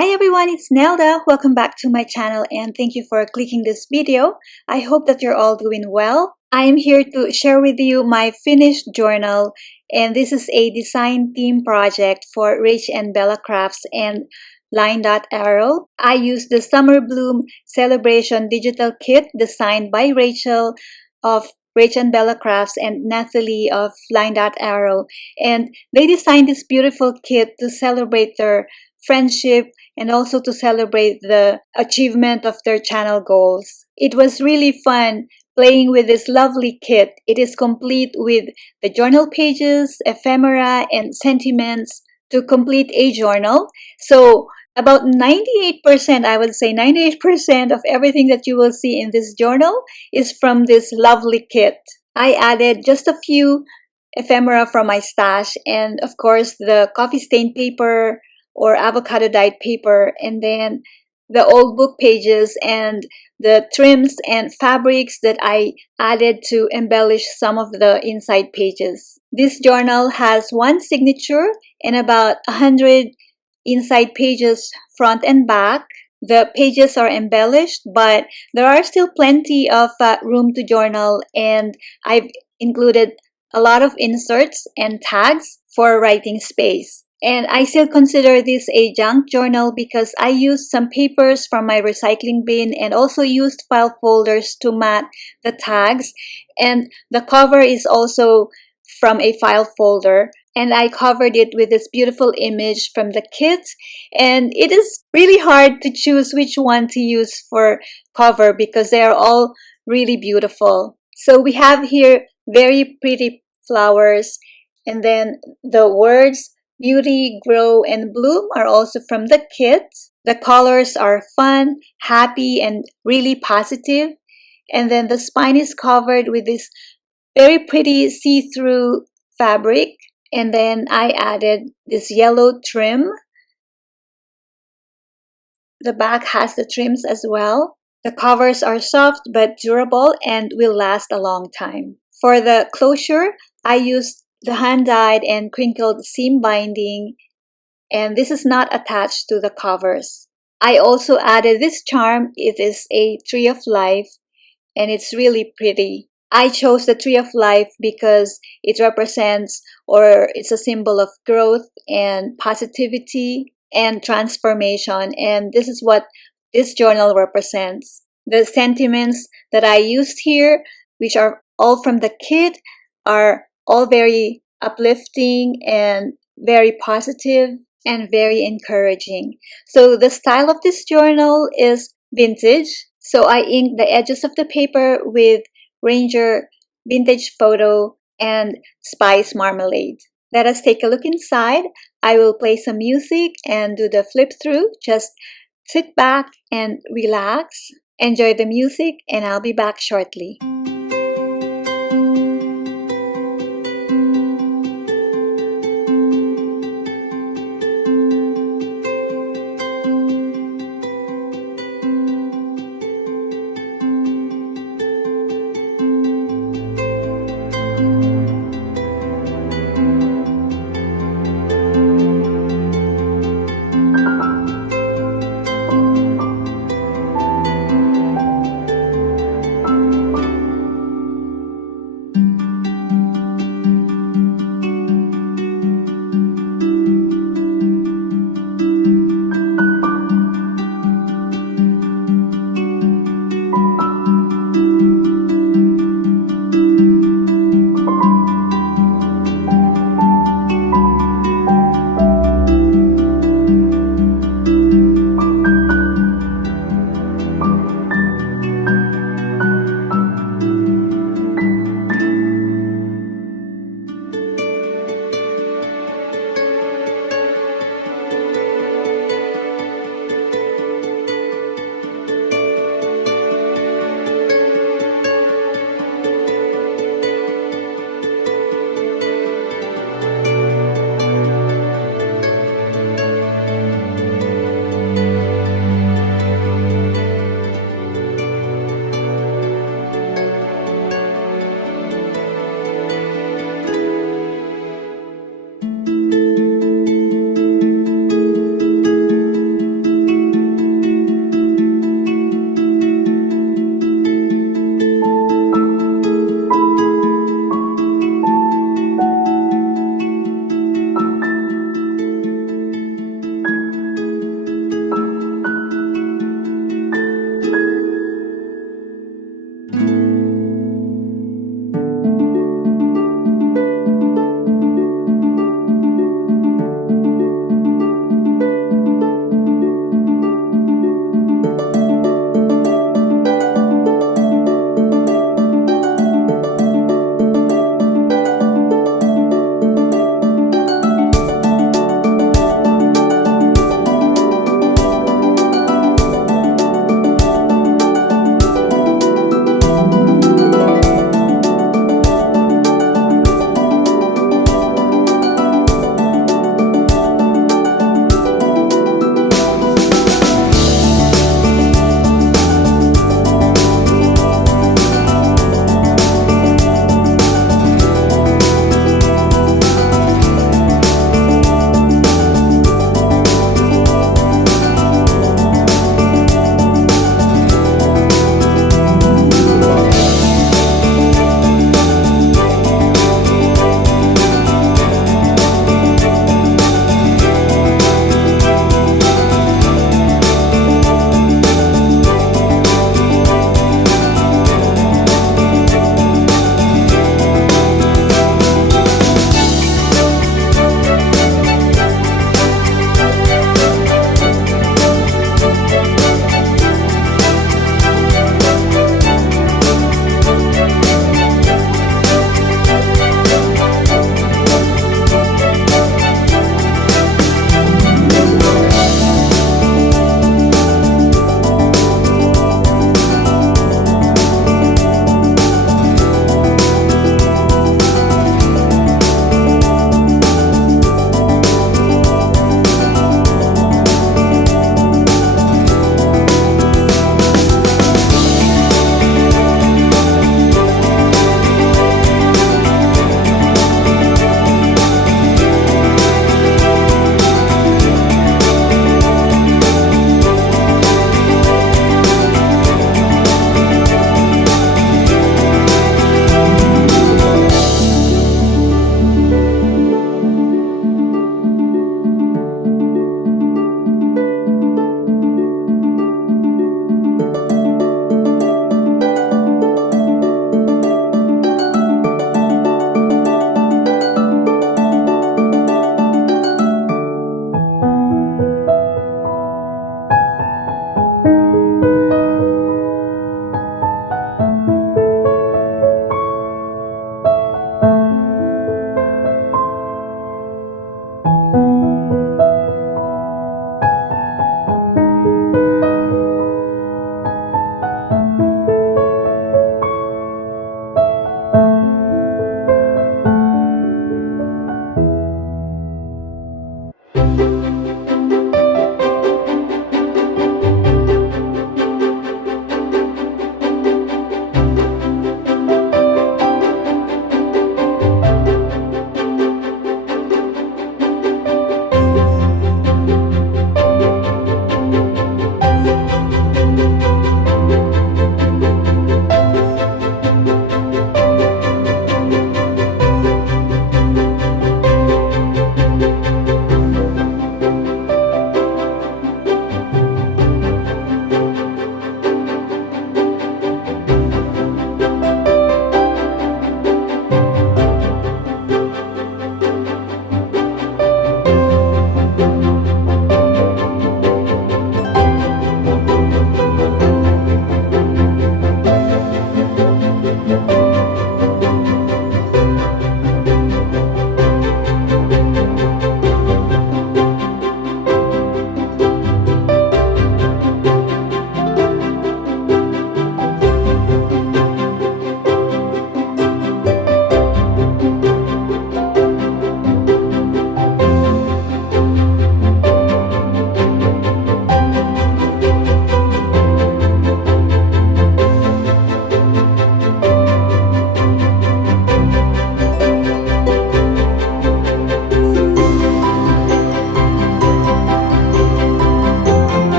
Hi everyone, it's Nelda. Welcome back to my channel and thank you for clicking this video. I hope that you're all doing well. I am here to share with you my finished journal, and this is a design theme project for RachandBellaCrafts and LineDotArrow. I used the Summer Bloom Celebration Digital Kit designed by Rachel of RachandBellaCrafts and Nathalie of LineDotArrow, and they designed this beautiful kit to celebrate their friendship and also to celebrate the achievement of their channel goals. It was really fun playing with this lovely kit. It is complete with the journal pages, ephemera, and sentiments to complete a journal. So about 98%, I would say 98% of everything that you will see in this journal is from this lovely kit. I added just a few ephemera from my stash and of course the coffee stain paper or avocado dyed paper, and then the old book pages and the trims and fabrics that I added to embellish some of the inside pages. This journal has one signature and about 100 inside pages front and back. The pages are embellished, but there are still plenty of room to journal, and I've included a lot of inserts and tags for writing space. And I still consider this a junk journal because I used some papers from my recycling bin and also used file folders to mat the tags. And the cover is also from a file folder. And I covered it with this beautiful image from the kit. And it is really hard to choose which one to use for cover because they are all really beautiful. So we have here very pretty flowers, and then the words Beauty, Grow, and Bloom are also from the kit. The colors are fun, happy, and really positive. And then the spine is covered with this very pretty see-through fabric. And then I added this yellow trim. The back has the trims as well. The covers are soft but durable and will last a long time. For the closure, I used the hand-dyed and crinkled seam binding, and this is not attached to the covers. I also added this charm. It is a tree of life and it's really pretty. I chose the tree of life because it represents, or it's a symbol of growth and positivity and transformation, and this is what this journal represents. The sentiments that I used here, which are all from the kit, are all very uplifting and very positive and very encouraging. So the style of this journal is vintage. So I inked the edges of the paper with Ranger Vintage Photo and Spice Marmalade. Let us take a look inside. I will play some music and do the flip through. Just sit back and relax. Enjoy the music, and I'll be back shortly.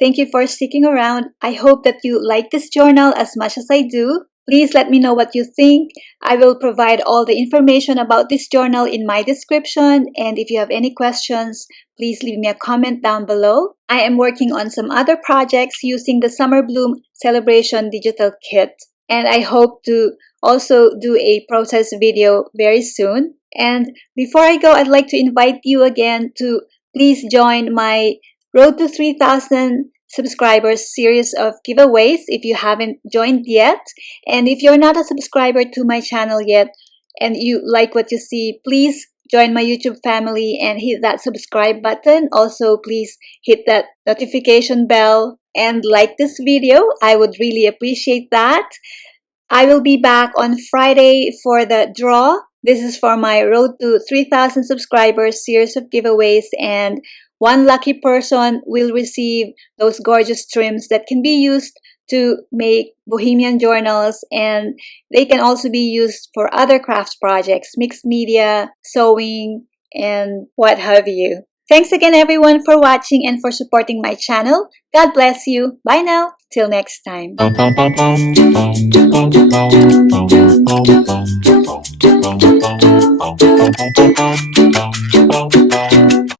Thank you for sticking around. I hope that you like this journal as much as I do. Please let me know what you think. I will provide all the information about this journal in my description, and if you have any questions, please leave me a comment down below. I am working on some other projects using the Summer Bloom Celebration Digital Kit, and I hope to also do a process video very soon. And before I go, I'd like to invite you again to please join my Road to 3,000 subscribers series of giveaways if you haven't joined yet. And if you're not a subscriber to my channel yet and you like what you see, please join my YouTube family and hit that subscribe button. Also, please hit that notification bell and like this video. I would really appreciate that. I will be back on Friday for the draw. This is for my Road to 3,000 subscribers series of giveaways, and one lucky person will receive those gorgeous trims that can be used to make bohemian journals, and they can also be used for other crafts projects, mixed media, sewing, and what have you. Thanks again everyone for watching and for supporting my channel. God bless you. Bye now. Till next time.